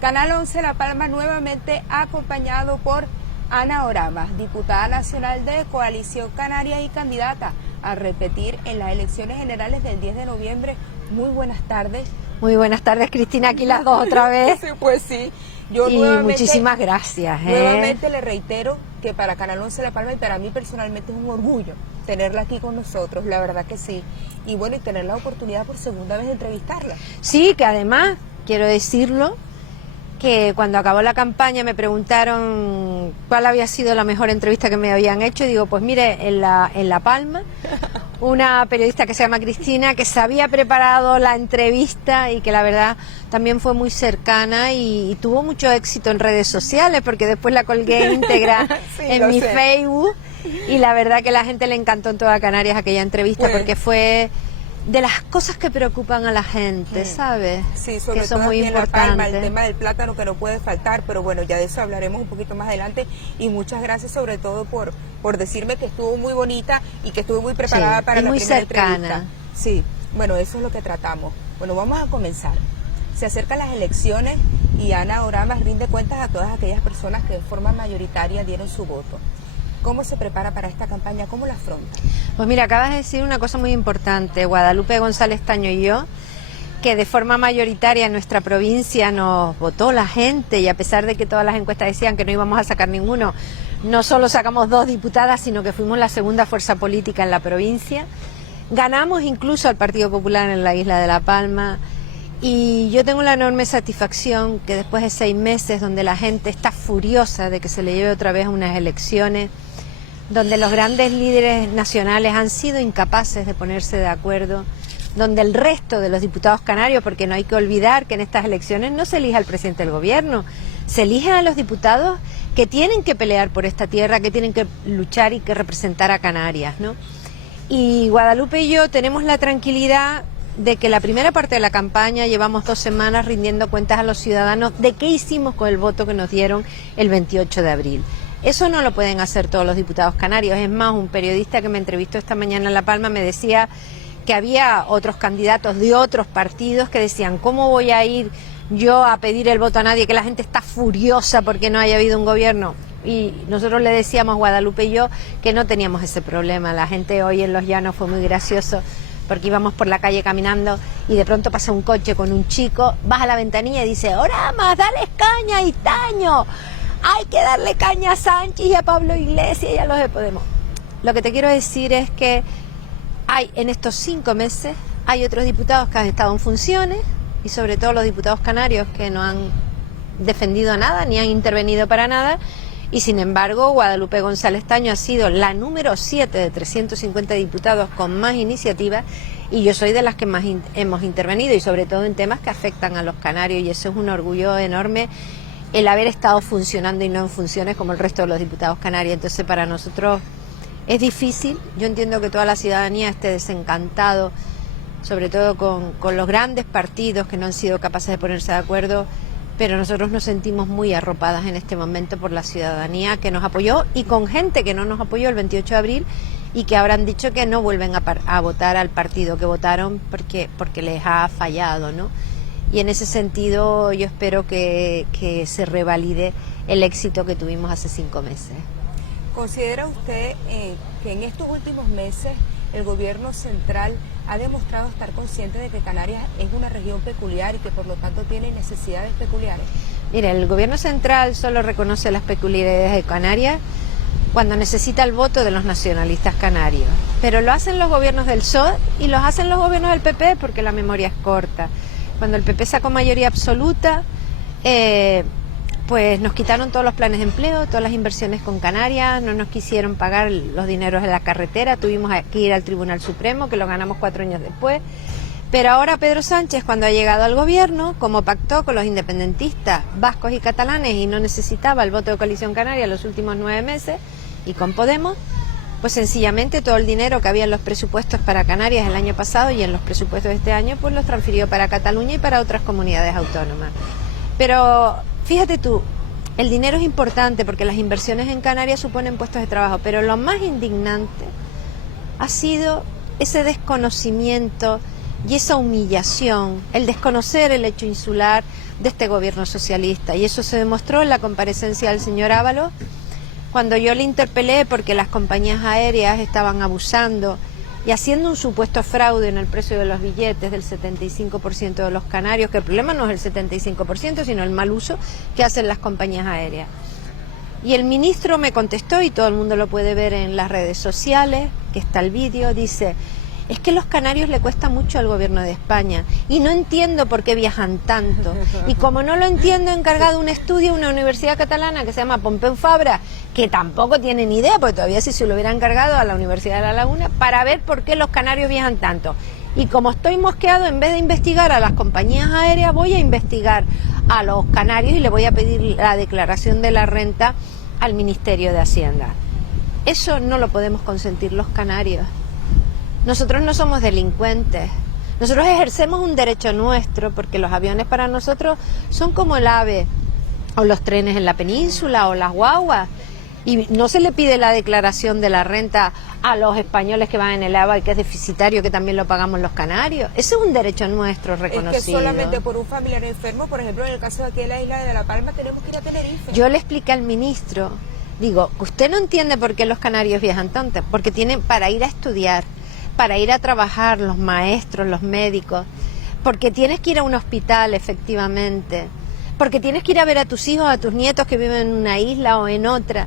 Canal 11 La Palma nuevamente acompañado por Ana Oramas, diputada nacional de Coalición Canaria y candidata a repetir en las elecciones generales del 10 de noviembre. Muy buenas tardes. Muy buenas tardes, Cristina, aquí las dos otra vez. Sí, pues sí. Y muchísimas gracias. Nuevamente le reitero que para Canal 11 La Palma y para mí personalmente es un orgullo tenerla aquí con nosotros, la verdad que sí. Y bueno, y tener la oportunidad por segunda vez de entrevistarla. Sí, que además, quiero decirlo, que cuando acabó la campaña me preguntaron cuál había sido la mejor entrevista que me habían hecho, y digo, pues mire, en La Palma, una periodista que se llama Cristina, que se había preparado la entrevista y que la verdad también fue muy cercana y tuvo mucho éxito en redes sociales, porque después la colgué íntegra sí, en mi Facebook, y la verdad que la gente le encantó en toda Canarias aquella entrevista, porque fue de las cosas que preocupan a la gente, ¿sabes? Sí, sobre que son todo muy aquí en La importantes. Palma, el tema del plátano que no puede faltar, pero bueno, ya de eso hablaremos un poquito más adelante. Y muchas gracias sobre todo por decirme que estuvo muy bonita y que estuvo muy preparada para la primera entrevista. Sí, bueno, eso es lo que tratamos. Bueno, vamos a comenzar. Se acercan las elecciones y Ana Oramas rinde cuentas a todas aquellas personas que de forma mayoritaria dieron su voto. ¿Cómo se prepara para esta campaña? ¿Cómo la afronta? Pues mira, acabas de decir una cosa muy importante, Guadalupe González Taño y yo, que de forma mayoritaria en nuestra provincia nos votó la gente, y a pesar de que todas las encuestas decían que no íbamos a sacar ninguno, no solo sacamos 2 diputadas, sino que fuimos la segunda fuerza política en la provincia. Ganamos incluso al Partido Popular en la isla de La Palma, y yo tengo la enorme satisfacción que después de 6 meses donde la gente está furiosa de que se le lleve otra vez a unas elecciones, donde los grandes líderes nacionales han sido incapaces de ponerse de acuerdo, donde el resto de los diputados canarios, porque no hay que olvidar que en estas elecciones no se elige al presidente del gobierno, se eligen a los diputados que tienen que pelear por esta tierra, que tienen que luchar y que representar a Canarias, ¿no? Y Guadalupe y yo tenemos la tranquilidad de que la primera parte de la campaña llevamos 2 semanas rindiendo cuentas a los ciudadanos de qué hicimos con el voto que nos dieron el 28 de abril. Eso no lo pueden hacer todos los diputados canarios. Es más, un periodista que me entrevistó esta mañana en La Palma me decía que había otros candidatos de otros partidos que decían, ¿cómo voy a ir yo a pedir el voto a nadie? Que la gente está furiosa porque no haya habido un gobierno. Y nosotros le decíamos, Guadalupe y yo, que no teníamos ese problema. La gente hoy en Los Llanos fue muy gracioso, porque íbamos por la calle caminando y de pronto pasa un coche con un chico, baja la ventanilla y dice, Oramas, dale caña y Taño. Hay que darle caña a Sánchez y a Pablo Iglesias y a los de Podemos. Lo que te quiero decir es que hay en estos 5 meses, hay otros diputados que han estado en funciones, y sobre todo los diputados canarios que no han defendido nada ni han intervenido para nada, y sin embargo Guadalupe González Taño ha sido la número 7 de 350 diputados con más iniciativas, y yo soy de las que más hemos intervenido, y sobre todo en temas que afectan a los canarios, y eso es un orgullo enorme, el haber estado funcionando y no en funciones como el resto de los diputados canarios. Entonces para nosotros es difícil. Yo entiendo que toda la ciudadanía esté desencantado, sobre todo con los grandes partidos que no han sido capaces de ponerse de acuerdo, pero nosotros nos sentimos muy arropadas en este momento por la ciudadanía que nos apoyó, y con gente que no nos apoyó el 28 de abril y que habrán dicho que no vuelven a votar al partido que votaron porque les ha fallado, ¿no? Y en ese sentido yo espero que se revalide el éxito que tuvimos hace 5 meses. ¿Considera usted que en estos últimos meses el gobierno central ha demostrado estar consciente de que Canarias es una región peculiar y que por lo tanto tiene necesidades peculiares? Mira, el gobierno central solo reconoce las peculiaridades de Canarias cuando necesita el voto de los nacionalistas canarios. Pero lo hacen los gobiernos del PSOE y los hacen los gobiernos del PP porque la memoria es corta. Cuando el PP sacó mayoría absoluta, pues nos quitaron todos los planes de empleo, todas las inversiones con Canarias, no nos quisieron pagar los dineros de la carretera, tuvimos que ir al Tribunal Supremo, que lo ganamos 4 años después. Pero ahora Pedro Sánchez, cuando ha llegado al gobierno, como pactó con los independentistas vascos y catalanes y no necesitaba el voto de Coalición Canaria los últimos 9 meses, y con Podemos, pues sencillamente todo el dinero que había en los presupuestos para Canarias el año pasado y en los presupuestos de este año, pues los transfirió para Cataluña y para otras comunidades autónomas. Pero fíjate tú, el dinero es importante porque las inversiones en Canarias suponen puestos de trabajo, pero lo más indignante ha sido ese desconocimiento, y esa humillación, el desconocer el hecho insular de este gobierno socialista. Y eso se demostró en la comparecencia del señor Ábalos, cuando yo le interpelé porque las compañías aéreas estaban abusando y haciendo un supuesto fraude en el precio de los billetes del 75% de los canarios, que el problema no es el 75%, sino el mal uso que hacen las compañías aéreas. Y el ministro me contestó, y todo el mundo lo puede ver en las redes sociales, que está el vídeo, dice: es que los canarios le cuesta mucho al gobierno de España y no entiendo por qué viajan tanto. Y como no lo entiendo, he encargado un estudio a una universidad catalana que se llama Pompeu Fabra, que tampoco tiene ni idea, porque todavía si se lo hubiera encargado a la Universidad de La Laguna, para ver por qué los canarios viajan tanto. Y como estoy mosqueado, en vez de investigar a las compañías aéreas, voy a investigar a los canarios y le voy a pedir la declaración de la renta al Ministerio de Hacienda. Eso no lo podemos consentir los canarios. Nosotros no somos delincuentes. Nosotros ejercemos un derecho nuestro, porque los aviones para nosotros son como el AVE, o los trenes en la península, o las guaguas. Y no se le pide la declaración de la renta a los españoles que van en el AVE, que es deficitario, que también lo pagamos los canarios. Ese es un derecho nuestro reconocido. Es que solamente por un familiar enfermo, por ejemplo, en el caso de aquí de la isla de La Palma, tenemos que ir a Tenerife. Yo le expliqué al ministro, digo, usted no entiende por qué los canarios viajan tanto, porque tienen para ir a estudiar, para ir a trabajar, los maestros, los médicos, porque tienes que ir a un hospital, efectivamente, porque tienes que ir a ver a tus hijos, a tus nietos que viven en una isla o en otra.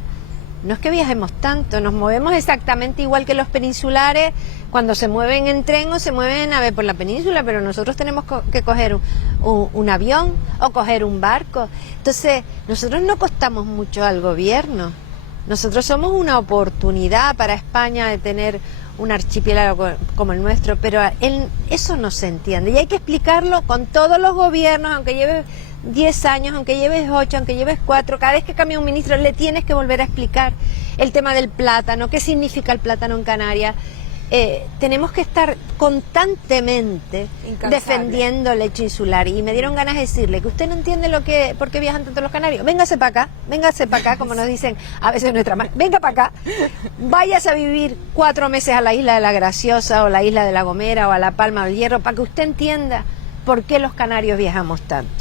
No es que viajemos tanto, nos movemos exactamente igual que los peninsulares cuando se mueven en tren o se mueven a ver por la península, pero nosotros tenemos que coger un avión o coger un barco. Entonces, nosotros no costamos mucho al gobierno. Nosotros somos una oportunidad para España de tener un archipiélago como el nuestro, pero eso no se entiende y hay que explicarlo con todos los gobiernos, aunque lleves 10 años, aunque lleves 8, aunque lleves 4, cada vez que cambia un ministro le tienes que volver a explicar el tema del plátano, qué significa el plátano en Canarias. Tenemos que estar constantemente defendiendo el hecho insular y me dieron ganas de decirle que usted no entiende por qué viajan tanto los canarios. Véngase para acá, como nos dicen a veces nuestra madre, venga para acá, váyase a vivir 4 meses a la isla de La Graciosa o la isla de La Gomera o a La Palma del Hierro para que usted entienda por qué los canarios viajamos tanto.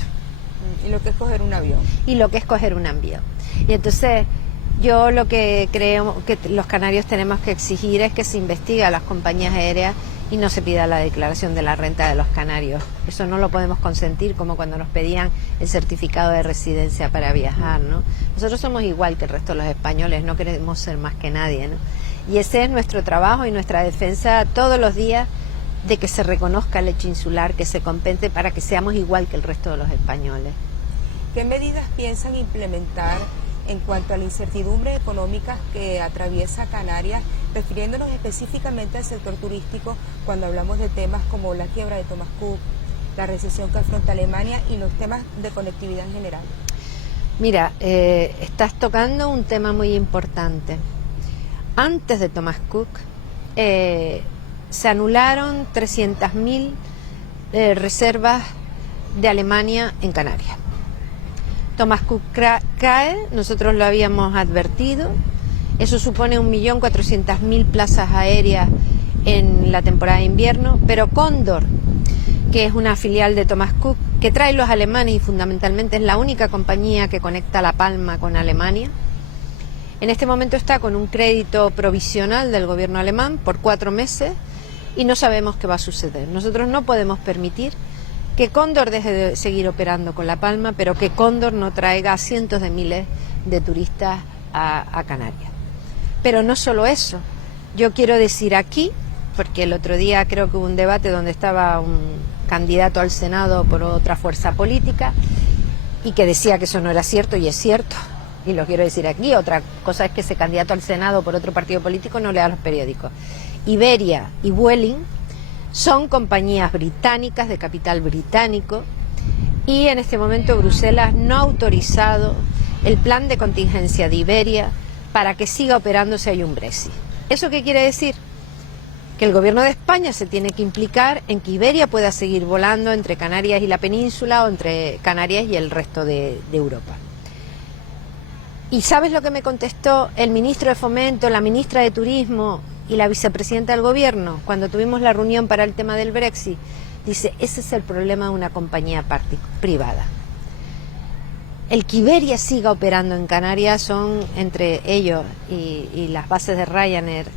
Y lo que es coger un avión. Y lo que es coger un avión. Y entonces yo lo que creo que los canarios tenemos que exigir es que se investigue a las compañías aéreas y no se pida la declaración de la renta de los canarios. Eso no lo podemos consentir, como cuando nos pedían el certificado de residencia para viajar, ¿no? Nosotros somos igual que el resto de los españoles, no queremos ser más que nadie, ¿no? Y ese es nuestro trabajo y nuestra defensa todos los días, de que se reconozca el hecho insular, que se compense para que seamos igual que el resto de los españoles. ¿Qué medidas piensan implementar en cuanto a la incertidumbre económica que atraviesa Canarias, refiriéndonos específicamente al sector turístico, cuando hablamos de temas como la quiebra de Thomas Cook, la recesión que afronta Alemania y los temas de conectividad en general? Mira, estás tocando un tema muy importante. Antes de Thomas Cook se anularon 300.000 reservas de Alemania en Canarias. Thomas Cook cae, nosotros lo habíamos advertido, eso supone 1.400.000 plazas aéreas en la temporada de invierno, pero Cóndor, que es una filial de Thomas Cook, que trae los alemanes y fundamentalmente es la única compañía que conecta La Palma con Alemania, en este momento está con un crédito provisional del gobierno alemán por 4 meses y no sabemos qué va a suceder. Nosotros no podemos permitir que Cóndor deje de seguir operando con La Palma, pero que Cóndor no traiga a cientos de miles de turistas a Canarias. Pero no solo eso, yo quiero decir aquí, porque el otro día creo que hubo un debate donde estaba un candidato al Senado por otra fuerza política y que decía que eso no era cierto, y es cierto, y lo quiero decir aquí. Otra cosa es que ese candidato al Senado por otro partido político no lea los periódicos. Iberia y Vueling son compañías británicas de capital británico y en este momento Bruselas no ha autorizado el plan de contingencia de Iberia para que siga operando si hay un Brexit. ¿Eso qué quiere decir? Que el gobierno de España se tiene que implicar en que Iberia pueda seguir volando entre Canarias y la península o entre Canarias y el resto de Europa. ¿Y sabes lo que me contestó el ministro de Fomento, la ministra de Turismo Y la vicepresidenta del gobierno, cuando tuvimos la reunión para el tema del Brexit, dice, ese es el problema de una compañía privada. El que Iberia siga operando en Canarias son, entre ellos y las bases de Ryanair,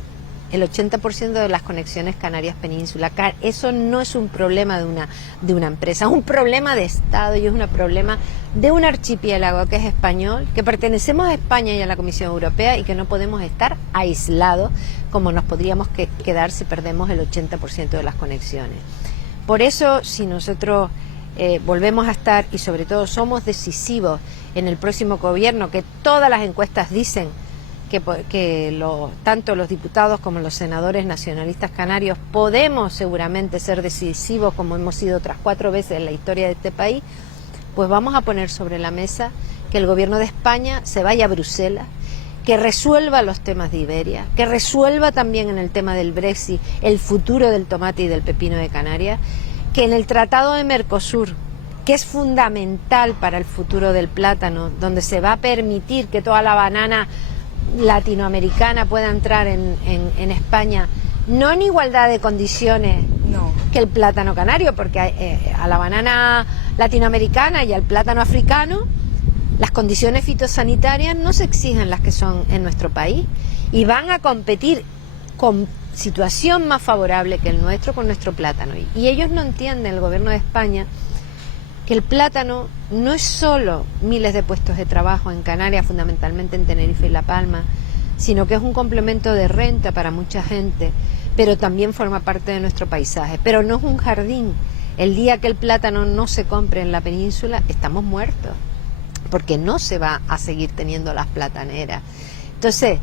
el 80% de las conexiones Canarias-Península. Eso no es un problema de una empresa, es un problema de Estado y es un problema de un archipiélago que es español, que pertenecemos a España y a la Comisión Europea y que no podemos estar aislados como nos podríamos quedar si perdemos el 80% de las conexiones. Por eso, si nosotros volvemos a estar y sobre todo somos decisivos en el próximo gobierno, que todas las encuestas dicen que tanto los diputados como los senadores nacionalistas canarios podemos seguramente ser decisivos como hemos sido otras 4 veces en la historia de este país, pues vamos a poner sobre la mesa que el gobierno de España se vaya a Bruselas, que resuelva los temas de Iberia, que resuelva también en el tema del Brexit el futuro del tomate y del pepino de Canarias, que en el Tratado de Mercosur, que es fundamental para el futuro del plátano, donde se va a permitir que toda la banana latinoamericana pueda entrar en España, no en igualdad de condiciones que el plátano canario, porque a la banana latinoamericana y al plátano africano las condiciones fitosanitarias no se exigen las que son en nuestro país y van a competir con situación más favorable que el nuestro con nuestro plátano. Y ellos no entienden, el gobierno de España, que el plátano no es solo miles de puestos de trabajo en Canarias, fundamentalmente en Tenerife y La Palma, sino que es un complemento de renta para mucha gente, pero también forma parte de nuestro paisaje. Pero no es un jardín. El día que el plátano no se compre en la península, estamos muertos, porque no se va a seguir teniendo las plataneras. Entonces,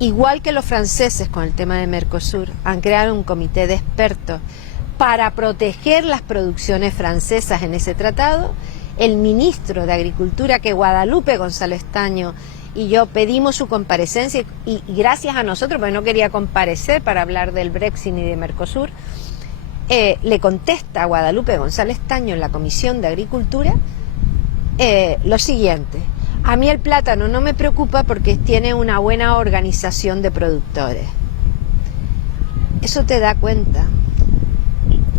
igual que los franceses con el tema de Mercosur, han creado un comité de expertos para proteger las producciones francesas en ese tratado. El ministro de Agricultura, que Guadalupe González Taño y yo pedimos su comparecencia, y gracias a nosotros, porque no quería comparecer para hablar del Brexit ni de Mercosur, le contesta a Guadalupe González Taño en la Comisión de Agricultura lo siguiente: a mí el plátano no me preocupa porque tiene una buena organización de productores. Eso te da cuenta.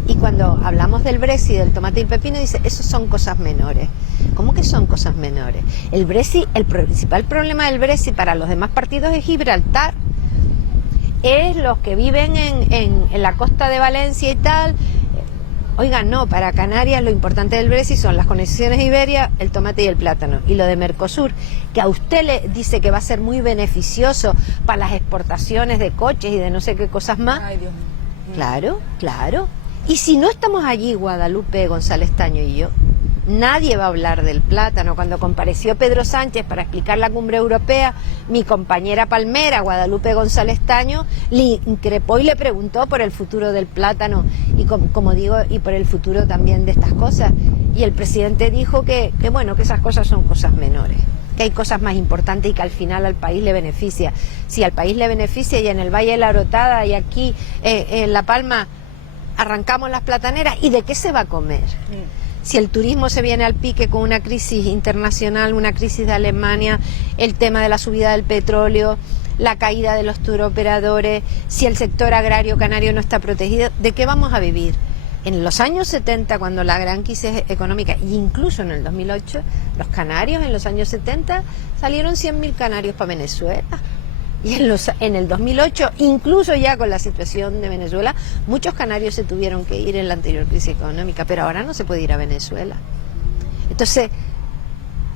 Y cuando hablamos del Brexit, del tomate y el pepino, dice, esos son cosas menores. ¿Cómo que son cosas menores? El Brexit, el principal problema del Brexit para los demás partidos es Gibraltar. Es los que viven en la costa de Valencia y tal. Oigan, no, para Canarias lo importante del Brexit son las conexiones Iberia, el tomate y el plátano. Y lo de Mercosur, que a usted le dice que va a ser muy beneficioso para las exportaciones de coches y de no sé qué cosas más. Ay, Dios mío. Claro, claro. Y si no estamos allí, Guadalupe González Taño y yo, nadie va a hablar del plátano. Cuando compareció Pedro Sánchez para explicar la cumbre europea, mi compañera palmera, Guadalupe González Taño, le increpó y le preguntó por el futuro del plátano y, como digo, y por el futuro también de estas cosas. Y el presidente dijo que bueno, que esas cosas son cosas menores, que hay cosas más importantes y que al final al país le beneficia. Si al país le beneficia y en el Valle de la Arotada y aquí en La Palma arrancamos las plataneras, ¿y de qué se va a comer? Si el turismo se viene al pique con una crisis internacional, una crisis de Alemania, el tema de la subida del petróleo, la caída de los turoperadores, si el sector agrario canario no está protegido, ¿de qué vamos a vivir? En los años 70, cuando la gran crisis económica, e incluso en el 2008, los canarios en los años 70 salieron 100.000 canarios para Venezuela. Y en el 2008, incluso ya con la situación de Venezuela, muchos canarios se tuvieron que ir en la anterior crisis económica, pero ahora no se puede ir a Venezuela. Entonces,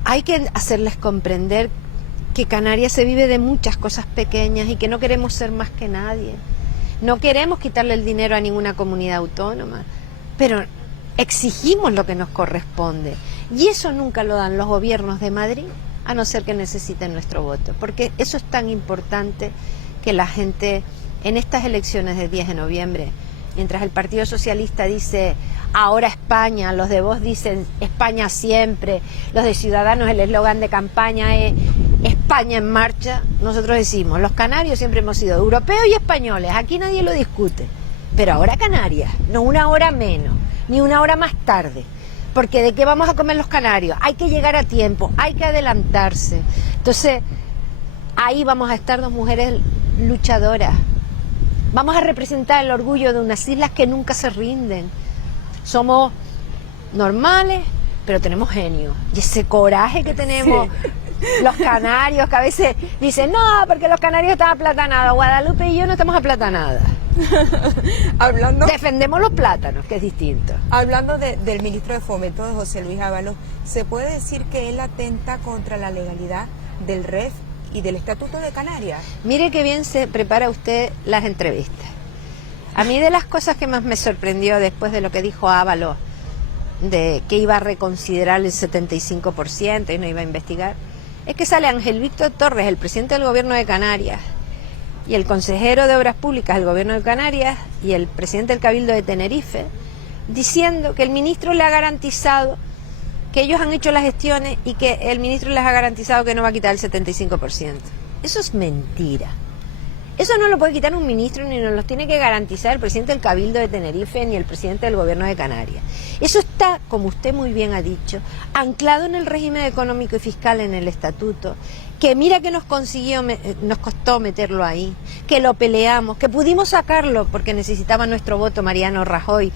hay que hacerles comprender que Canarias se vive de muchas cosas pequeñas y que no queremos ser más que nadie. No queremos quitarle el dinero a ninguna comunidad autónoma, pero exigimos lo que nos corresponde. Y eso nunca lo dan los gobiernos de Madrid, a no ser que necesiten nuestro voto, porque eso es tan importante que la gente en estas elecciones del 10 de noviembre, mientras el Partido Socialista dice ahora España, los de Vox dicen España siempre, los de Ciudadanos el eslogan de campaña es España en marcha, nosotros decimos, los canarios siempre hemos sido europeos y españoles, aquí nadie lo discute, pero ahora Canarias, no una hora menos, ni una hora más tarde. Porque ¿de qué vamos a comer los canarios? Hay que llegar a tiempo, hay que adelantarse. Entonces, ahí vamos a estar dos mujeres luchadoras Vamos a representar el orgullo de unas islas que nunca se rinden. Somos normales, pero tenemos genio. Y ese coraje que tenemos los canarios, que a veces dicen, no, porque los canarios están aplatanados. Guadalupe y yo no estamos aplatanadas. Defendemos los plátanos, que es distinto. Hablando del ministro de Fomento, de José Luis Ábalos, ¿se puede decir que él atenta contra la legalidad del REF y del Estatuto de Canarias? Mire qué bien se prepara usted las entrevistas. A mí de las cosas que más me sorprendió después de lo que dijo Ábalos, de que iba a reconsiderar el 75% y no iba a investigar, es que sale Ángel Víctor Torres, el presidente del gobierno de Canarias, y el consejero de Obras Públicas del gobierno de Canarias y el presidente del Cabildo de Tenerife, diciendo que el ministro le ha garantizado que ellos han hecho las gestiones y que el ministro les ha garantizado que no va a quitar el 75%. Eso es mentira. Eso no lo puede quitar un ministro, ni nos lo tiene que garantizar el presidente del Cabildo de Tenerife, ni el presidente del gobierno de Canarias. Eso está, como usted muy bien ha dicho, anclado en el régimen económico y fiscal, en el estatuto, que mira que nos costó meterlo ahí, que lo peleamos, que pudimos sacarlo porque necesitaba nuestro voto Mariano Rajoy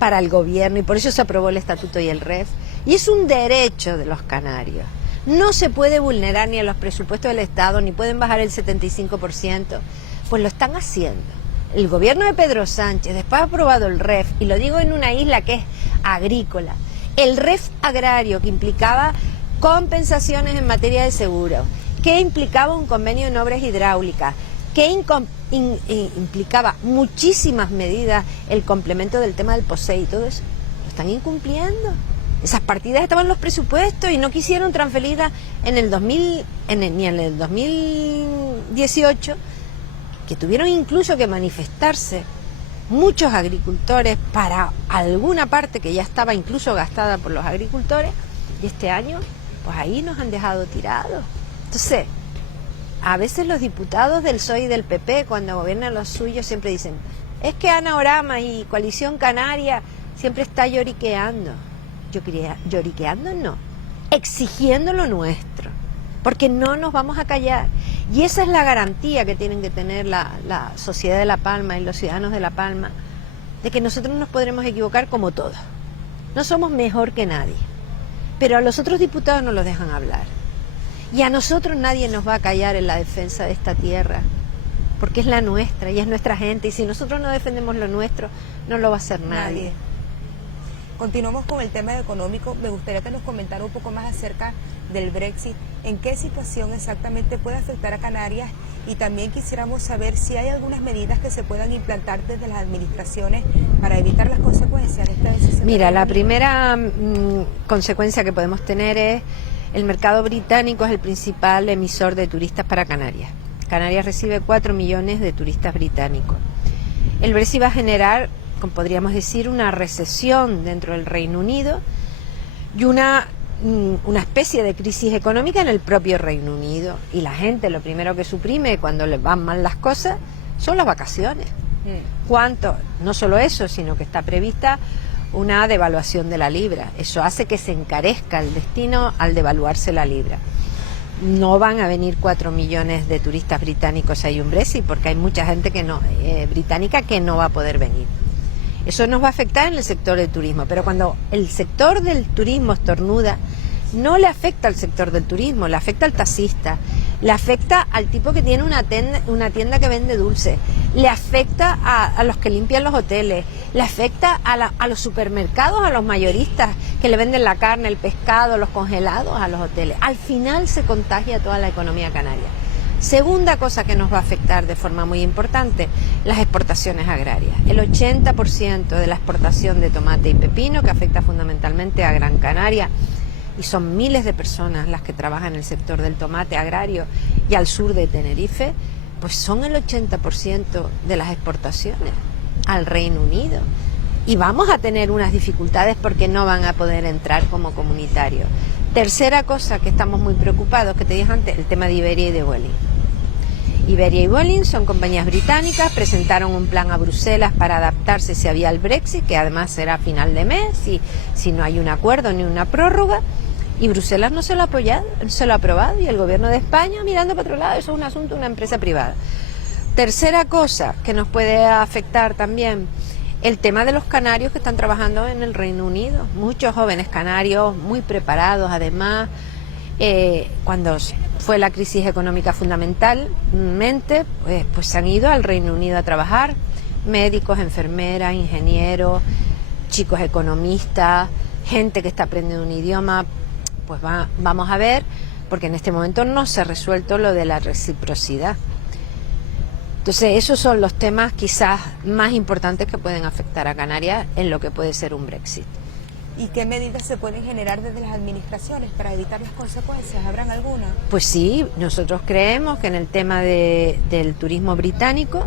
para el gobierno, y por eso se aprobó el estatuto y el REF. Y es un derecho de los canarios. No se puede vulnerar ni a los presupuestos del Estado, ni pueden bajar el 75%, pues lo están haciendo. El gobierno de Pedro Sánchez, después ha aprobado el REF, y lo digo en una isla que es agrícola, el REF agrario, que implicaba compensaciones en materia de seguro, que implicaba un convenio en obras hidráulicas, que implicaba muchísimas medidas, el complemento del tema del POSEI y todo eso, lo están incumpliendo. Esas partidas estaban en los presupuestos y no quisieron transferirlas ni en el 2018, que tuvieron incluso que manifestarse muchos agricultores para alguna parte que ya estaba incluso gastada por los agricultores, y este año, pues ahí nos han dejado tirados. Entonces, a veces los diputados del PSOE y del PP, cuando gobiernan los suyos, siempre dicen, es que Ana Orama y Coalición Canaria siempre está lloriqueando. Lloriqueando no, exigiendo lo nuestro, porque no nos vamos a callar. Y esa es la garantía que tienen que tener la sociedad de La Palma y los ciudadanos de La Palma, de que nosotros nos podremos equivocar como todos. No somos mejor que nadie, pero a los otros diputados no los dejan hablar. Y a nosotros nadie nos va a callar en la defensa de esta tierra, porque es la nuestra y es nuestra gente, y si nosotros no defendemos lo nuestro, no lo va a hacer nadie. Continuamos con el tema económico. Me gustaría que nos comentara un poco más acerca del Brexit. ¿En qué situación exactamente puede afectar a Canarias? Y también quisiéramos saber si hay algunas medidas que se puedan implantar desde las administraciones para evitar las consecuencias de esta decisión. Mira, la primera consecuencia que podemos tener es el mercado británico es el principal emisor de turistas para Canarias. Canarias recibe 4 millones de turistas británicos. El Brexit va a generar, como podríamos decir, una recesión dentro del Reino Unido y una especie de crisis económica en el propio Reino Unido. Y la gente lo primero que suprime cuando les van mal las cosas son las vacaciones. ¿Cuánto? No solo eso, sino que está prevista una devaluación de la libra. Eso hace que se encarezca el destino al devaluarse la libra. No van a venir 4 millones de turistas británicos si hay un Brexit, porque hay mucha gente británica que no va a poder venir. Eso nos va a afectar en el sector del turismo, pero cuando el sector del turismo estornuda, no le afecta al sector del turismo, le afecta al taxista, le afecta al tipo que tiene una tienda que vende dulces, le afecta a los que limpian los hoteles, le afecta a los supermercados, a los mayoristas que le venden la carne, el pescado, los congelados a los hoteles. Al final se contagia toda la economía canaria. Segunda cosa que nos va a afectar de forma muy importante, las exportaciones agrarias. El 80% de la exportación de tomate y pepino, que afecta fundamentalmente a Gran Canaria, y son miles de personas las que trabajan en el sector del tomate agrario y al sur de Tenerife, pues son el 80% de las exportaciones al Reino Unido. Y vamos a tener unas dificultades porque no van a poder entrar como comunitarios. Tercera cosa que estamos muy preocupados, que te dije antes, el tema de Iberia y de Vueling. Iberia y Vueling son compañías británicas, presentaron un plan a Bruselas para adaptarse si había el Brexit, que además será a final de mes, si no hay un acuerdo ni una prórroga, y Bruselas no se lo ha aprobado, y el gobierno de España mirando para otro lado, eso es un asunto de una empresa privada. Tercera cosa que nos puede afectar también, el tema de los canarios que están trabajando en el Reino Unido. Muchos jóvenes canarios muy preparados, además, cuando fue la crisis económica fundamentalmente, pues se han ido al Reino Unido a trabajar, médicos, enfermeras, ingenieros, chicos economistas, gente que está aprendiendo un idioma. Pues vamos a ver, porque en este momento no se ha resuelto lo de la reciprocidad. Entonces esos son los temas quizás más importantes que pueden afectar a Canarias en lo que puede ser un Brexit. ¿Y qué medidas se pueden generar desde las administraciones para evitar las consecuencias? ¿Habrán alguna? Pues sí, nosotros creemos que en el tema del turismo británico,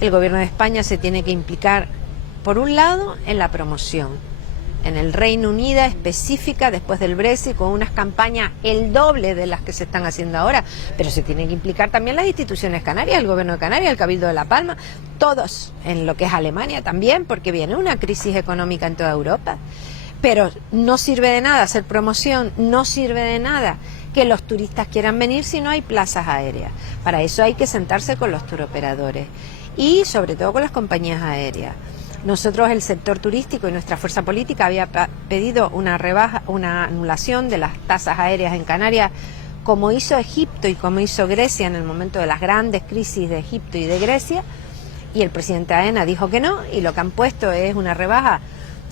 el gobierno de España se tiene que implicar, por un lado, en la promoción. En el Reino Unido específica después del Brexit, con unas campañas el doble de las que se están haciendo ahora, pero se tienen que implicar también las instituciones canarias, el gobierno de Canarias, el Cabildo de La Palma, todos, en lo que es Alemania también, porque viene una crisis económica en toda Europa. Pero no sirve de nada hacer promoción, no sirve de nada que los turistas quieran venir si no hay plazas aéreas. Para eso hay que sentarse con los turoperadores y sobre todo con las compañías aéreas. Nosotros, el sector turístico y nuestra fuerza política había pedido una anulación de las tasas aéreas en Canarias, como hizo Egipto y como hizo Grecia en el momento de las grandes crisis de Egipto y de Grecia, y el presidente AENA dijo que no, y lo que han puesto es una rebaja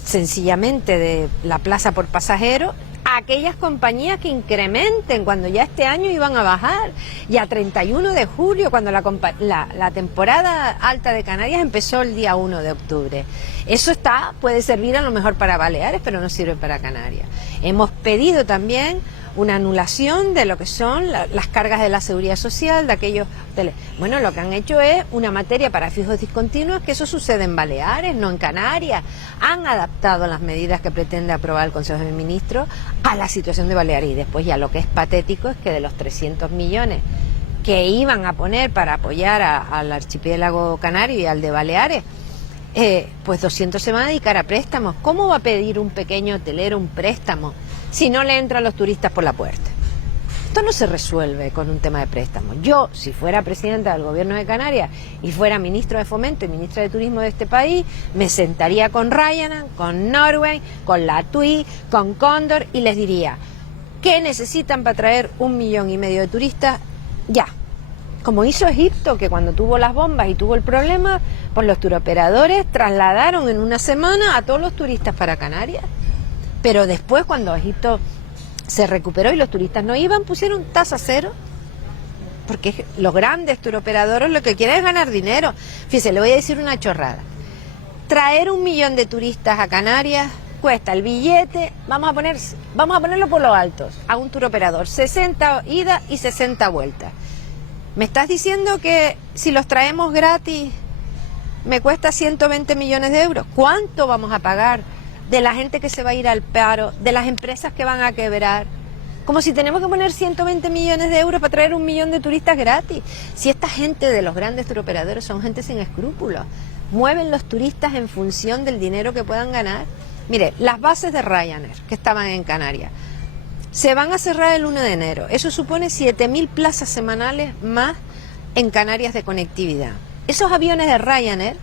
sencillamente de la plaza por pasajero a aquellas compañías que incrementen cuando ya este año iban a bajar, y a 31 de julio cuando la temporada alta de Canarias empezó el día 1 de octubre. Eso puede servir a lo mejor para Baleares, pero no sirve para Canarias. Hemos pedido también una anulación de lo que son las cargas de la seguridad social, de aquellos hoteles. Bueno, lo que han hecho es una materia para fijos discontinuos, que eso sucede en Baleares, no en Canarias. Han adaptado las medidas que pretende aprobar el Consejo de Ministros a la situación de Baleares. Y después ya lo que es patético es que de los 300 millones que iban a poner para apoyar al archipiélago canario y al de Baleares, pues 200 se van a dedicar a préstamos. ¿Cómo va a pedir un pequeño hotelero un préstamo si no le entran los turistas por la puerta? Esto no se resuelve con un tema de préstamos. Yo, si fuera presidenta del gobierno de Canarias y fuera ministro de Fomento y ministra de Turismo de este país, me sentaría con Ryanair, con Norway, con la TUI, con Cóndor y les diría: ¿qué necesitan para traer 1,5 millones de turistas? Ya. Como hizo Egipto, que cuando tuvo las bombas y tuvo el problema, pues los turoperadores trasladaron en una semana a todos los turistas para Canarias. Pero después, cuando Egipto se recuperó y los turistas no iban, pusieron tasa cero, porque los grandes turoperadores lo que quieren es ganar dinero. Fíjese, le voy a decir una chorrada. Traer 1 millón de turistas a Canarias cuesta el billete, vamos a ponerlo por los altos, a un turoperador, 60 ida y 60 vueltas. ¿Me estás diciendo que si los traemos gratis me cuesta 120 millones de euros? ¿Cuánto vamos a pagar de la gente que se va a ir al paro, de las empresas que van a quebrar? Como si tenemos que poner 120 millones de euros para traer 1 millón de turistas gratis. Si esta gente de los grandes turoperadores son gente sin escrúpulos, mueven los turistas en función del dinero que puedan ganar. Mire, las bases de Ryanair que estaban en Canarias se van a cerrar el 1 de enero. Eso supone 7.000 plazas semanales más en Canarias de conectividad. Esos aviones de Ryanair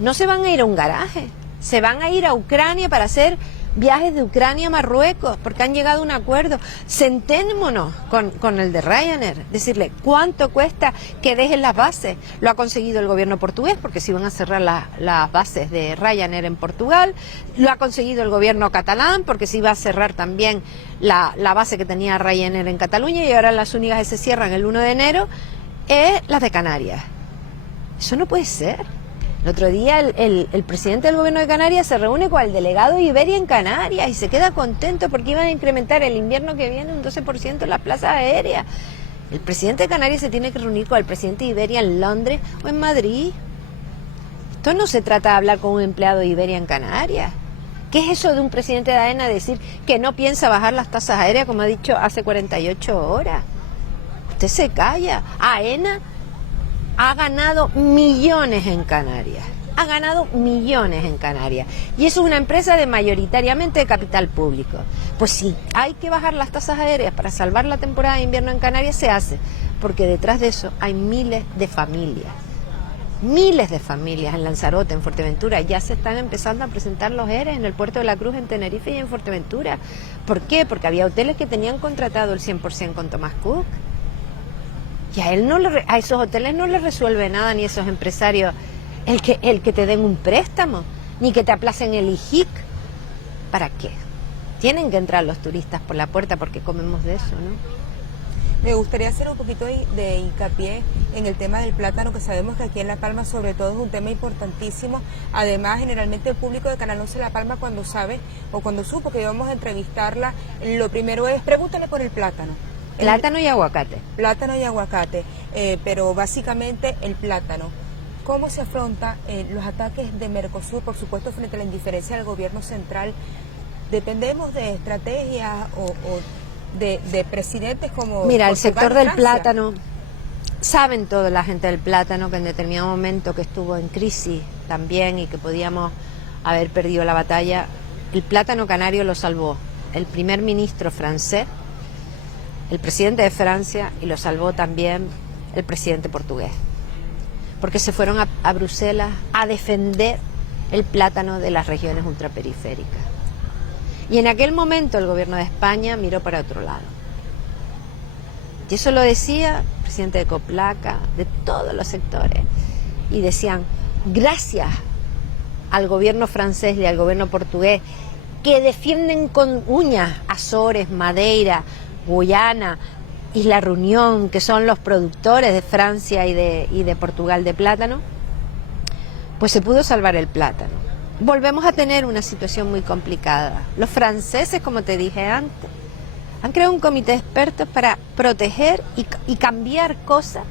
no se van a ir a un garaje, se van a ir a Ucrania para hacer viajes de Ucrania a Marruecos, porque han llegado a un acuerdo. Sentémonos con el de Ryanair, decirle cuánto cuesta que dejen las bases. Lo ha conseguido el gobierno portugués, porque se iban a cerrar las bases de Ryanair en Portugal. Lo ha conseguido el gobierno catalán, porque se iba a cerrar también la base que tenía Ryanair en Cataluña, y ahora las únicas que se cierran el 1 de enero es las de Canarias. Eso no puede ser. El otro día el presidente del gobierno de Canarias se reúne con el delegado de Iberia en Canarias y se queda contento porque iban a incrementar el invierno que viene un 12% las plazas aéreas. El presidente de Canarias se tiene que reunir con el presidente de Iberia en Londres o en Madrid. Esto no se trata de hablar con un empleado de Iberia en Canarias. ¿Qué es eso de un presidente de AENA decir que no piensa bajar las tasas aéreas, como ha dicho hace 48 horas? Usted se calla. AENA ha ganado millones en Canarias. Ha ganado millones en Canarias. Y eso es una empresa mayoritariamente de capital público. Pues si hay que bajar las tasas aéreas para salvar la temporada de invierno en Canarias, se hace. Porque detrás de eso hay miles de familias Miles de familias en Lanzarote, en Fuerteventura, ya se están empezando a presentar los ERE en el Puerto de la Cruz, en Tenerife y en Fuerteventura. ¿Por qué? Porque había hoteles que tenían contratado el 100% con Thomas Cook. Y a esos hoteles no les resuelve nada, ni esos empresarios, el que te den un préstamo, ni que te aplacen el IJIC. ¿Para qué? Tienen que entrar los turistas por la puerta porque comemos de eso, ¿no? Me gustaría hacer un poquito de hincapié en el tema del plátano, que sabemos que aquí en La Palma sobre todo es un tema importantísimo. Además, generalmente el público de Canal 11 La Palma, cuando sabe o cuando supo que íbamos a entrevistarla, lo primero es pregúntale por el plátano. Plátano y aguacate. Plátano y aguacate, pero básicamente el plátano. ¿Cómo se afronta los ataques de Mercosur, por supuesto, frente a la indiferencia del gobierno central? ¿Dependemos de estrategias o de presidentes como... Mira, el Portugal, sector del Francia? Plátano, saben toda la gente del plátano que en determinado momento que estuvo en crisis también y que podíamos haber perdido la batalla, el plátano canario lo salvó el primer ministro francés, el presidente de Francia, y lo salvó también el presidente portugués, porque se fueron a Bruselas a defender el plátano de las regiones ultraperiféricas. Y en aquel momento el gobierno de España miró para otro lado. Y eso lo decía el presidente de Coplaca, de todos los sectores. Y decían, gracias al gobierno francés y al gobierno portugués, que defienden con uñas Azores, Madeira, Guyana, Isla Reunión, que son los productores de Francia y de Portugal de plátano, pues se pudo salvar el plátano. Volvemos a tener una situación muy complicada. Los franceses, como te dije antes, han creado un comité de expertos para proteger y cambiar cosas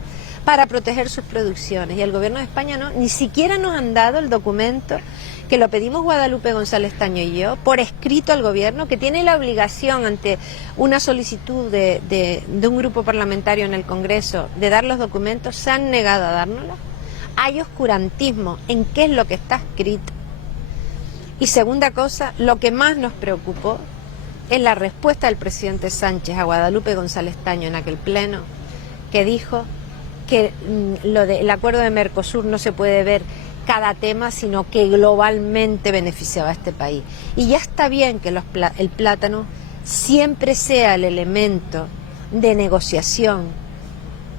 para proteger sus producciones. Y el gobierno de España no, ni siquiera nos han dado el documento que lo pedimos Guadalupe González Taño y yo, por escrito al gobierno, que tiene la obligación ante una solicitud de un grupo parlamentario en el Congreso de dar los documentos. Se han negado a dárnoslos. Hay oscurantismo en qué es lo que está escrito. Y segunda cosa, lo que más nos preocupó es la respuesta del presidente Sánchez a Guadalupe González Taño en aquel pleno, que dijo que el acuerdo de Mercosur no se puede ver cada tema, sino que globalmente beneficiaba a este país. Y ya está bien que el plátano siempre sea el elemento de negociación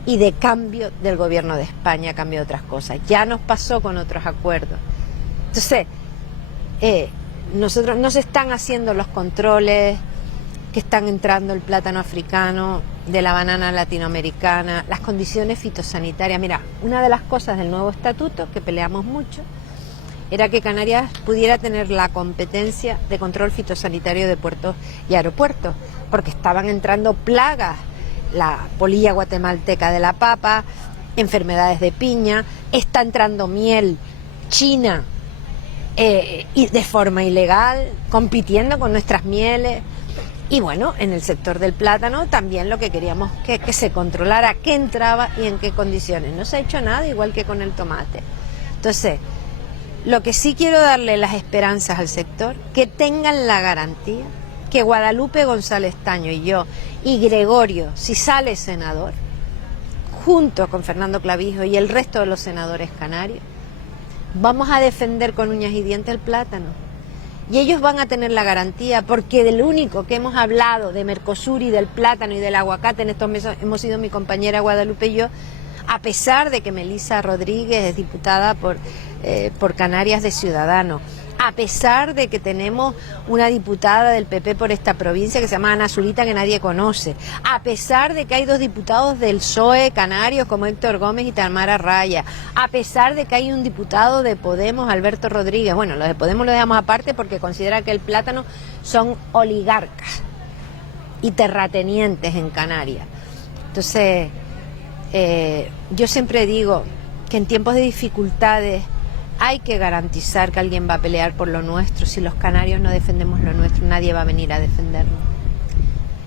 y de cambio del gobierno de España, cambio de otras cosas. Ya nos pasó con otros acuerdos. Entonces, nosotros no se están haciendo los controles que están entrando el plátano africano, de la banana latinoamericana, las condiciones fitosanitarias. Mira, una de las cosas del nuevo estatuto que peleamos mucho era que Canarias pudiera tener la competencia de control fitosanitario de puertos y aeropuertos, porque estaban entrando plagas, la polilla guatemalteca de la papa, enfermedades de piña, está entrando miel china y de forma ilegal, compitiendo con nuestras mieles. Y bueno, en el sector del plátano también lo que queríamos que se controlara qué entraba y en qué condiciones. No se ha hecho nada, igual que con el tomate. Entonces, lo que sí quiero darle las esperanzas al sector, que tengan la garantía que Guadalupe González Taño y yo, y Gregorio, si sale senador, junto con Fernando Clavijo y el resto de los senadores canarios, vamos a defender con uñas y dientes el plátano. Y ellos van a tener la garantía, porque del único que hemos hablado de Mercosur y del plátano y del aguacate en estos meses hemos sido mi compañera Guadalupe y yo, a pesar de que Melissa Rodríguez es diputada por Canarias de Ciudadanos, a pesar de que tenemos una diputada del PP por esta provincia que se llama Ana Zulita, que nadie conoce, a pesar de que hay 2 diputados del PSOE canarios como Héctor Gómez y Tamara Raya, a pesar de que hay un diputado de Podemos, Alberto Rodríguez. Bueno, los de Podemos lo dejamos aparte porque considera que el plátano son oligarcas y terratenientes en Canarias. Entonces, yo siempre digo que en tiempos de dificultades hay que garantizar que alguien va a pelear por lo nuestro. Si los canarios no defendemos lo nuestro, nadie va a venir a defenderlo.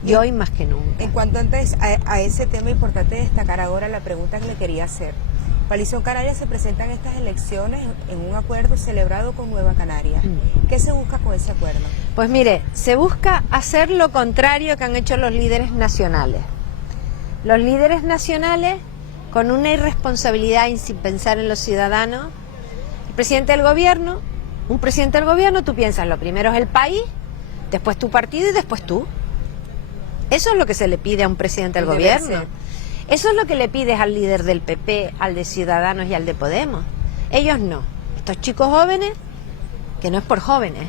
Y hoy más que nunca. En cuanto antes a ese tema, importante destacar ahora la pregunta que le quería hacer. Coalición Canaria se presentan estas elecciones en un acuerdo celebrado con Nueva Canaria. ¿Qué se busca con ese acuerdo? Pues mire, se busca hacer lo contrario que han hecho los líderes nacionales. Los líderes nacionales con una irresponsabilidad y sin pensar en los ciudadanos. El presidente del gobierno, un presidente del gobierno, tú piensas, lo primero es el país, después tu partido y después tú. Eso es lo que se le pide a un presidente del gobierno. Eso es lo que le pides al líder del PP, al de Ciudadanos y al de Podemos. Ellos no. Estos chicos jóvenes, que no es por jóvenes,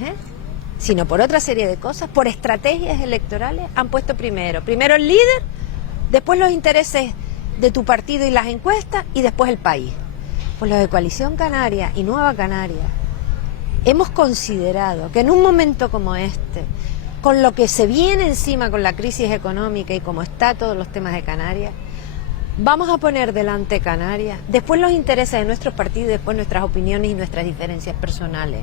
sino por otra serie de cosas, por estrategias electorales, han puesto primero el líder, después los intereses de tu partido y las encuestas, y después el país. Pues los de Coalición Canaria y Nueva Canarias hemos considerado que en un momento como este, con lo que se viene encima con la crisis económica y como está todos los temas de Canarias, vamos a poner delante Canarias, después los intereses de nuestros partidos, después nuestras opiniones y nuestras diferencias personales.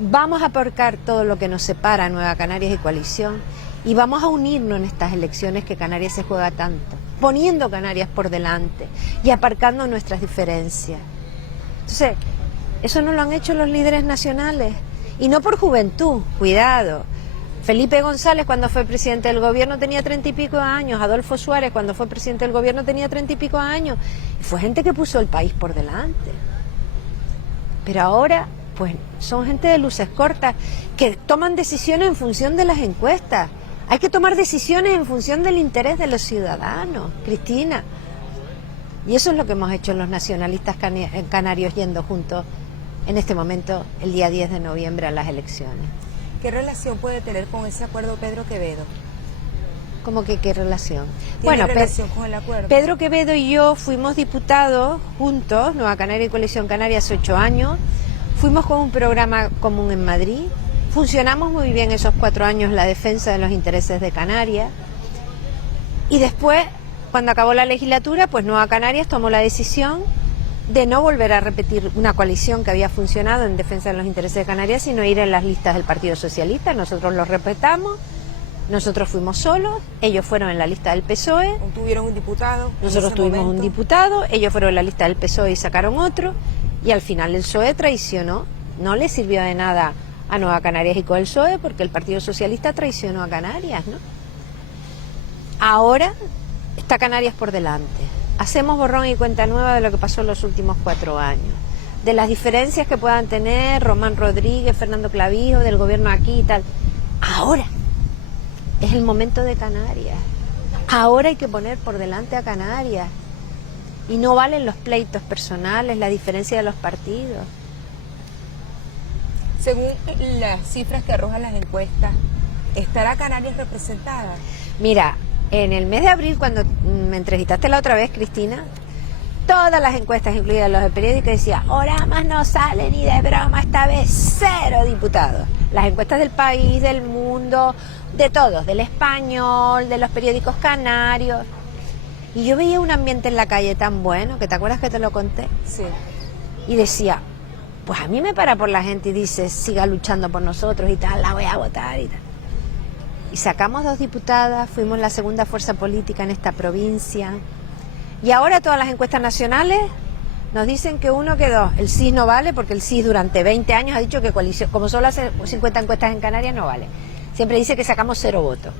Vamos a aparcar todo lo que nos separa a Nueva Canarias y Coalición y vamos a unirnos en estas elecciones que Canarias se juega tanto, poniendo Canarias por delante y aparcando nuestras diferencias. Entonces, eso no lo han hecho los líderes nacionales y no por juventud, cuidado. Felipe González, cuando fue presidente del gobierno, tenía 30 y pico años. Adolfo Suárez, cuando fue presidente del gobierno, tenía 30 y pico años. Y fue gente que puso el país por delante. Pero ahora, pues, son gente de luces cortas que toman decisiones en función de las encuestas. Hay que tomar decisiones en función del interés de los ciudadanos, Cristina. Y eso es lo que hemos hecho los nacionalistas canarios yendo juntos en este momento, el día 10 de noviembre, a las elecciones. ¿Qué relación puede tener con ese acuerdo Pedro Quevedo? ¿Cómo que qué relación? ¿Tiene relación con el acuerdo? Pedro Quevedo y yo fuimos diputados juntos, Nueva Canaria y Coalición Canaria, hace 8 años. Fuimos con un programa común en Madrid. Funcionamos muy bien esos 4 años la defensa de los intereses de Canarias. Y después, cuando acabó la legislatura, pues Nueva Canarias tomó la decisión de no volver a repetir una coalición que había funcionado en defensa de los intereses de Canarias, sino ir en las listas del Partido Socialista. Nosotros lo respetamos, nosotros fuimos solos, ellos fueron en la lista del PSOE. ¿Tuvieron un diputado? Nosotros tuvimos un diputado, ellos fueron en la lista del PSOE y sacaron otro, y al final el PSOE traicionó, no le sirvió de nada a Nueva Canarias y con el PSOE, porque el Partido Socialista traicionó a Canarias, ¿no? Ahora está Canarias por delante. Hacemos borrón y cuenta nueva de lo que pasó en los últimos 4 años, de las diferencias que puedan tener Román Rodríguez, Fernando Clavijo, del gobierno aquí y tal. Ahora es el momento de Canarias. Ahora hay que poner por delante a Canarias. Y no valen los pleitos personales, la diferencia de los partidos. Según las cifras que arrojan las encuestas, ¿estará Canarias representada? Mira, en el mes de abril, cuando me entrevistaste la otra vez, Cristina, todas las encuestas, incluidas los de periódicos, decía, ahora más no sale ni de broma, esta vez 0 diputados. Las encuestas del País, del Mundo, de todos, del Español, de los periódicos canarios. Y yo veía un ambiente en la calle tan bueno, que te acuerdas que te lo conté. Sí. Y decía, pues a mí me para por la gente y dice, siga luchando por nosotros y tal, la voy a votar y tal. Y sacamos 2 diputadas, fuimos la segunda fuerza política en esta provincia. Y ahora todas las encuestas nacionales nos dicen que 1 que 2. El CIS no vale, porque el CIS durante 20 años ha dicho que Coalición, como solo hace 50 encuestas en Canarias, no vale. Siempre dice que sacamos 0 votos.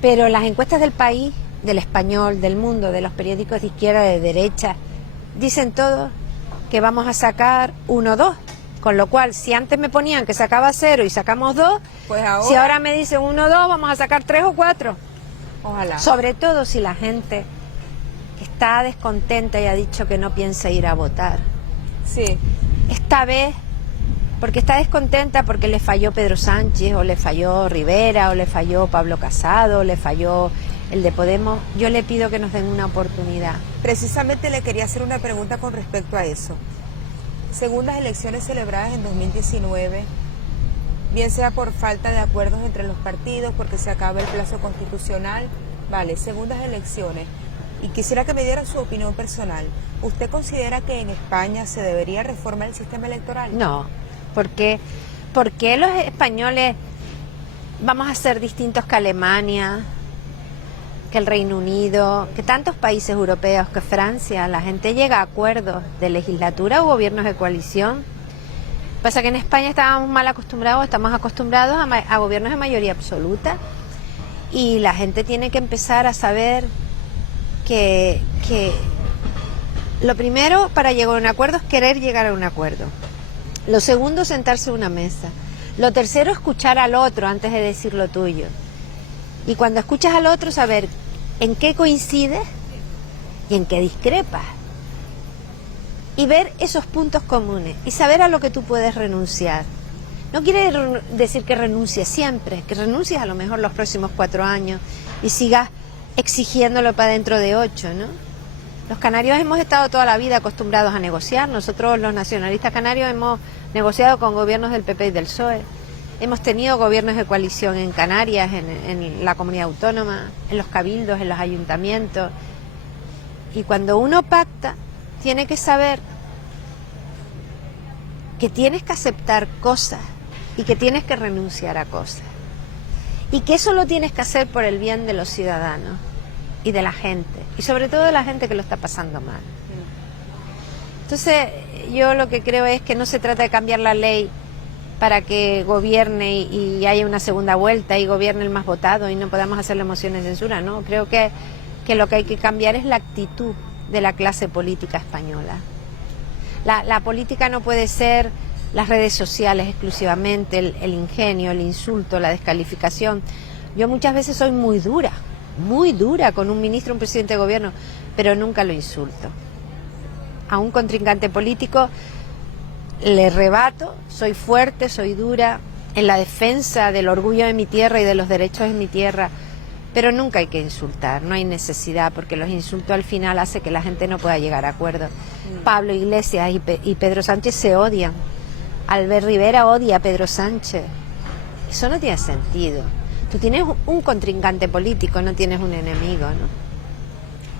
Pero las encuestas del País, del Español, del Mundo, de los periódicos de izquierda, de derecha, dicen todos que vamos a sacar 1 o 2. Con lo cual, si antes me ponían que sacaba 0 y sacamos 2, pues ahora, si ahora me dicen 1 o 2, vamos a sacar 3 o 4. Ojalá. Sobre todo si la gente está descontenta y ha dicho que no piensa ir a votar. Sí. Esta vez, porque está descontenta porque le falló Pedro Sánchez, o le falló Rivera, o le falló Pablo Casado, o le falló el de Podemos, yo le pido que nos den una oportunidad. Precisamente le quería hacer una pregunta con respecto a eso. Según las elecciones celebradas en 2019, bien sea por falta de acuerdos entre los partidos, porque se acaba el plazo constitucional, vale, segundas elecciones, y quisiera que me diera su opinión personal. ¿Usted considera que en España se debería reformar el sistema electoral? No, porque los españoles vamos a ser distintos que Alemania, que el Reino Unido, que tantos países europeos, que Francia. La gente llega a acuerdos de legislatura o gobiernos de coalición. Pasa que en España estábamos mal acostumbrados, estamos acostumbrados a gobiernos de mayoría absoluta, y la gente tiene que empezar a saber que Lo primero para llegar a un acuerdo es querer llegar a un acuerdo. Lo segundo, sentarse a una mesa. Lo tercero, escuchar al otro antes de decir lo tuyo. Y cuando escuchas al otro, saber en qué coincides y en qué discrepas. Y ver esos puntos comunes y saber a lo que tú puedes renunciar. No quiere decir que renuncies siempre, que renuncies a lo mejor los próximos 4 años y sigas exigiéndolo para dentro de 8, ¿no? Los canarios hemos estado toda la vida acostumbrados a negociar. Nosotros, los nacionalistas canarios, hemos negociado con gobiernos del PP y del PSOE. Hemos tenido gobiernos de coalición en Canarias, en la comunidad autónoma, en los cabildos, en los ayuntamientos. Y cuando uno pacta, tiene que saber que tienes que aceptar cosas y que tienes que renunciar a cosas. Y que eso lo tienes que hacer por el bien de los ciudadanos y de la gente, y sobre todo de la gente que lo está pasando mal. Entonces, yo lo que creo es que no se trata de cambiar la ley para que gobierne y haya una segunda vuelta y gobierne el más votado y no podamos hacerle moción de censura, ¿no? Creo que lo que hay que cambiar es la actitud de la clase política española. La política no puede ser las redes sociales exclusivamente, el ingenio, el insulto, la descalificación. Yo muchas veces soy muy dura con un ministro, un presidente de gobierno, pero nunca lo insulto. A un contrincante político le rebato, soy fuerte, soy dura en la defensa del orgullo de mi tierra y de los derechos de mi tierra, pero nunca hay que insultar, no hay necesidad, porque los insultos al final hace que la gente no pueda llegar a acuerdos. Pablo Iglesias y Pedro Sánchez se odian. Albert Rivera odia a Pedro Sánchez. Eso no tiene sentido. Tú tienes un contrincante político, no tienes un enemigo, ¿no?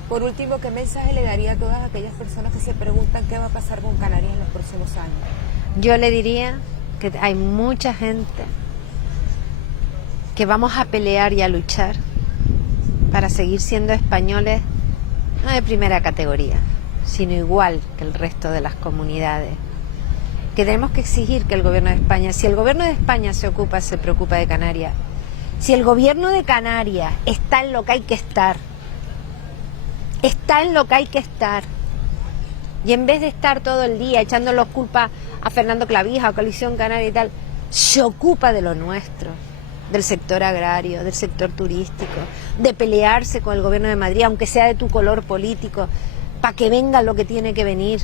Por último, ¿qué mensaje le daría a todas aquellas personas que se preguntan qué va a pasar con Canarias en los próximos años? Yo le diría que hay mucha gente que vamos a pelear y a luchar para seguir siendo españoles, no de primera categoría, sino igual que el resto de las comunidades. Que tenemos que exigir que el gobierno de España, si el gobierno de España se preocupa de Canarias, si el gobierno de Canarias está en lo que hay que estar, y en vez de estar todo el día echando las culpas a Fernando Clavija, a Coalición Canaria y tal, se ocupa de lo nuestro, del sector agrario, del sector turístico, de pelearse con el gobierno de Madrid, aunque sea de tu color político, para que venga lo que tiene que venir,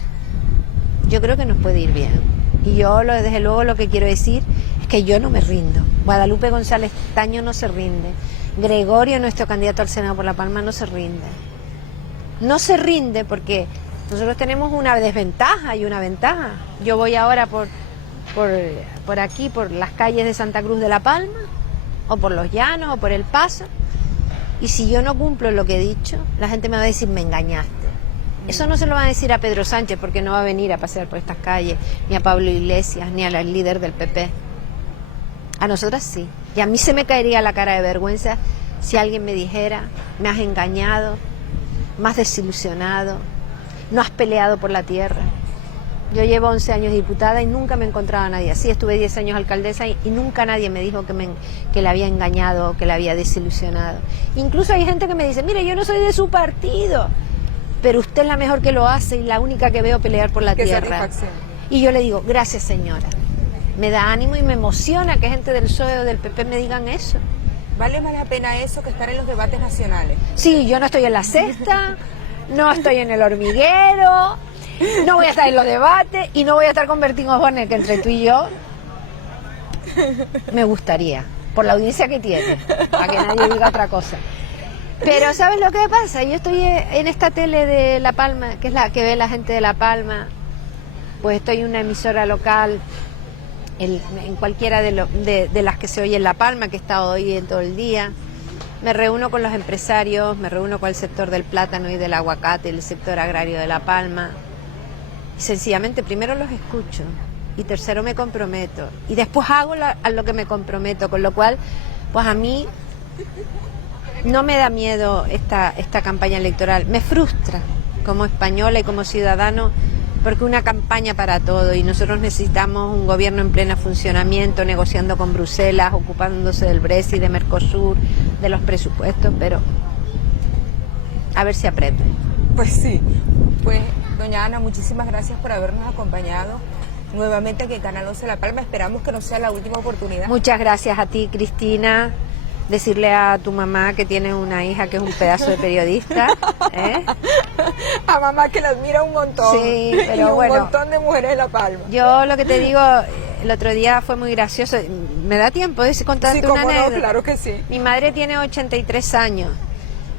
yo creo que nos puede ir bien. Y yo, desde luego, lo que quiero decir es que yo no me rindo. Guadalupe González Taño no se rinde. Gregorio, nuestro candidato al Senado por La Palma, no se rinde. No se rinde porque nosotros tenemos una desventaja y una ventaja. Yo voy ahora por aquí, por las calles de Santa Cruz de La Palma, o por Los Llanos, o por El Paso, y si yo no cumplo lo que he dicho, la gente me va a decir, me engañaste. Eso no se lo va a decir a Pedro Sánchez, porque no va a venir a pasear por estas calles, ni a Pablo Iglesias, ni al líder del PP. A nosotras sí. Y a mí se me caería la cara de vergüenza si alguien me dijera, me has engañado, me has desilusionado, no has peleado por la tierra. Yo llevo 11 años diputada y nunca me he encontrado a nadie así. Estuve 10 años alcaldesa y nunca nadie me dijo que le había engañado o que le había desilusionado. Incluso hay gente que me dice, mire, yo no soy de su partido, pero usted es la mejor que lo hace y la única que veo pelear por la tierra. Y yo le digo, gracias señora. Me da ánimo y me emociona que gente del PSOE o del PP me digan eso. ¿Vale más la pena eso que estar en los debates nacionales? Sí, yo no estoy en la cesta, no estoy en el hormiguero, no voy a estar en los debates y no voy a estar con Bertín Osborne, que entre tú y yo me gustaría, por la audiencia que tiene, para que nadie diga otra cosa. Pero ¿sabes lo que pasa? Yo estoy en esta tele de La Palma, que es la que ve la gente de La Palma, pues estoy en una emisora local, en cualquiera de las que se oye en La Palma, que he estado hoy en todo el día. Me reúno con los empresarios, me reúno con el sector del plátano y del aguacate, el sector agrario de La Palma. Y sencillamente, primero los escucho y tercero me comprometo. Y después hago a lo que me comprometo, con lo cual, pues a mí no me da miedo esta campaña electoral. Me frustra como española y como ciudadano, porque una campaña para todo y nosotros necesitamos un gobierno en pleno funcionamiento, negociando con Bruselas, ocupándose del Brexit, de Mercosur, de los presupuestos, pero a ver si aprende. Pues sí, pues Doña Ana, muchísimas gracias por habernos acompañado nuevamente aquí en Canal 11 La Palma. Esperamos que no sea la última oportunidad. Muchas gracias a ti, Cristina. Decirle a tu mamá que tiene una hija que es un pedazo de periodista. A mamá que la admira un montón. Sí, pero y un bueno, montón de mujeres de La Palma. Yo lo que te digo, el otro día fue muy gracioso. ¿Me da tiempo de contarte una anécdota? No, claro que sí. Mi madre tiene 83 años,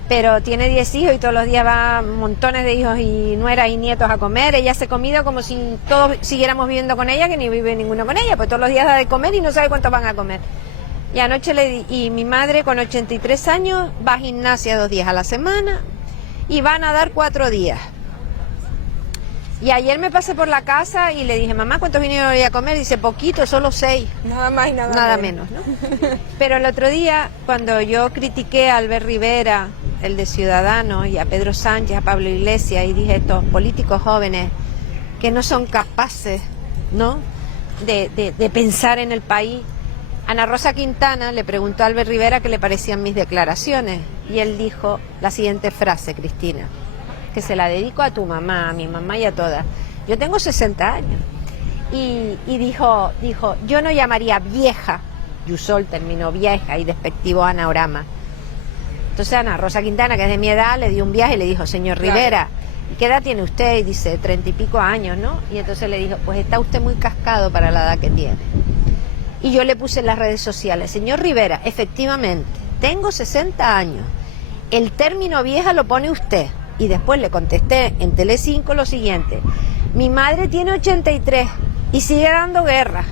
pero tiene 10 hijos y todos los días va montones de hijos y nueras y nietos a comer. Ella se ha comido como si todos siguiéramos viviendo con ella, que ni vive ninguno con ella, pues todos los días da de comer y no sabe cuántos van a comer. Y anoche y mi madre con 83 años va a gimnasia 2 días a la semana y va a nadar 4 días. Y ayer me pasé por la casa y le dije, mamá, ¿cuántos vinieron hoy a comer? Dice, poquito, solo 6. Nada más y nada menos, ¿no? Pero el otro día, cuando yo critiqué a Albert Rivera, el de Ciudadanos, y a Pedro Sánchez, a Pablo Iglesias, y dije, estos políticos jóvenes que no son capaces, ¿no?, de pensar en el país. Ana Rosa Quintana le preguntó a Albert Rivera qué le parecían mis declaraciones y él dijo la siguiente frase, Cristina, que se la dedico a tu mamá, a mi mamá y a todas. Yo tengo 60 años y dijo, yo no llamaría vieja, y usó el término vieja y despectivo a Ana Orama. Entonces Ana Rosa Quintana, que es de mi edad, le dio un viaje y le dijo, señor Rivera, ¿qué edad tiene usted? Y dice, 30 y pico años, ¿no? Y entonces le dijo, pues está usted muy cascado para la edad que tiene. Y yo le puse en las redes sociales, señor Rivera, efectivamente, tengo 60 años, el término vieja lo pone usted. Y después le contesté en Telecinco lo siguiente, mi madre tiene 83 y sigue dando guerra,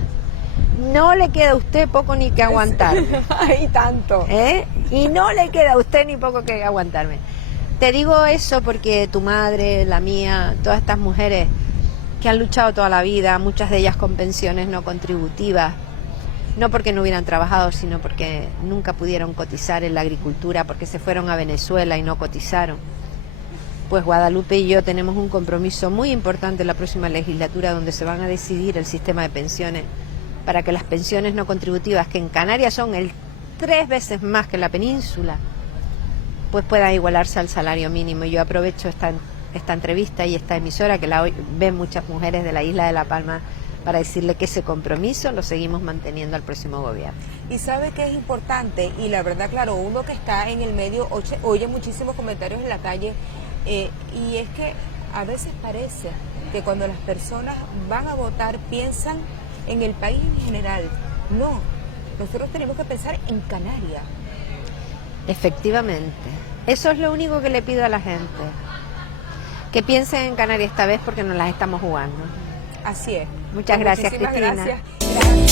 no le queda a usted poco ni que aguantarme. Ay, tanto. Y no le queda a usted ni poco que aguantarme. Te digo eso porque tu madre, la mía, todas estas mujeres que han luchado toda la vida, muchas de ellas con pensiones no contributivas, no porque no hubieran trabajado, sino porque nunca pudieron cotizar en la agricultura, porque se fueron a Venezuela y no cotizaron. Pues Guadalupe y yo tenemos un compromiso muy importante en la próxima legislatura donde se van a decidir el sistema de pensiones para que las pensiones no contributivas, que en Canarias son 3 veces más que en la península, pues puedan igualarse al salario mínimo. Y yo aprovecho esta entrevista y esta emisora que la ven muchas mujeres de la isla de La Palma para decirle que ese compromiso lo seguimos manteniendo al próximo gobierno. Y sabe que es importante, y la verdad, claro, uno que está en el medio oye muchísimos comentarios en la calle, y es que a veces parece que cuando las personas van a votar piensan en el país en general. No, nosotros tenemos que pensar en Canarias. Efectivamente, eso es lo único que le pido a la gente, que piensen en Canarias esta vez porque nos las estamos jugando. Así es. Muchas gracias, Cristina. Gracias.